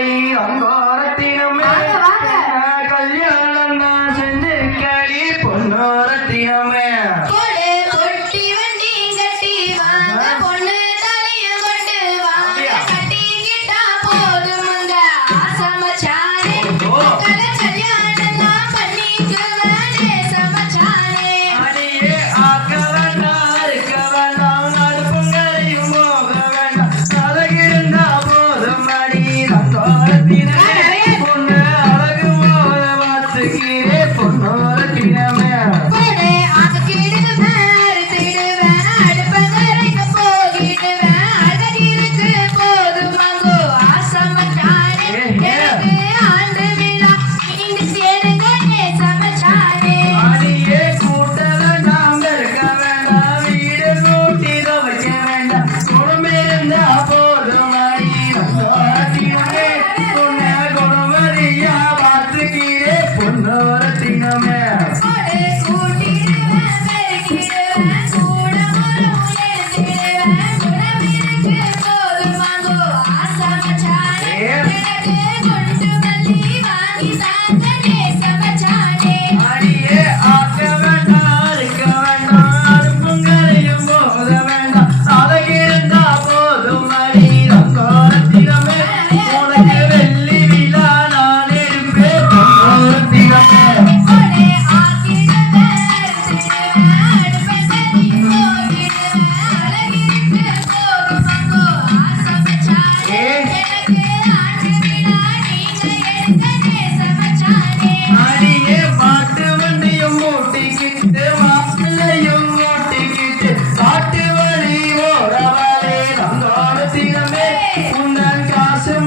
மடி அங்கோரத்தினமே. கல்யாணம் நான் செஞ்சு கடி பொன்னோரத்தினமே Yeah.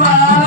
Bye.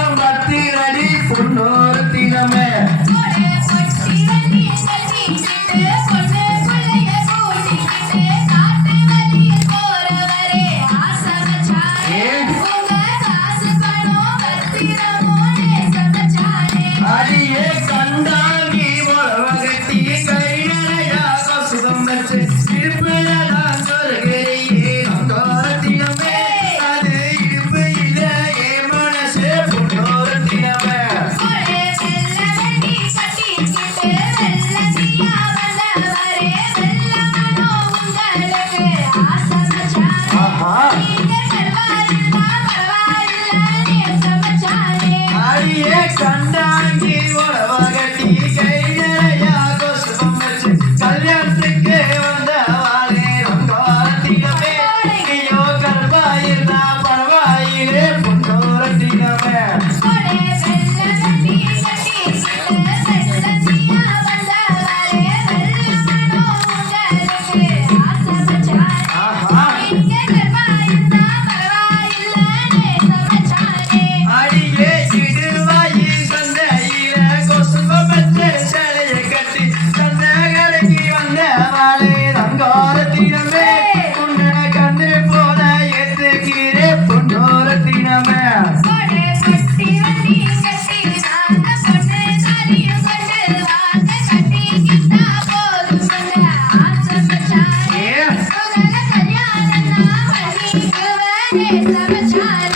Hare Sabachari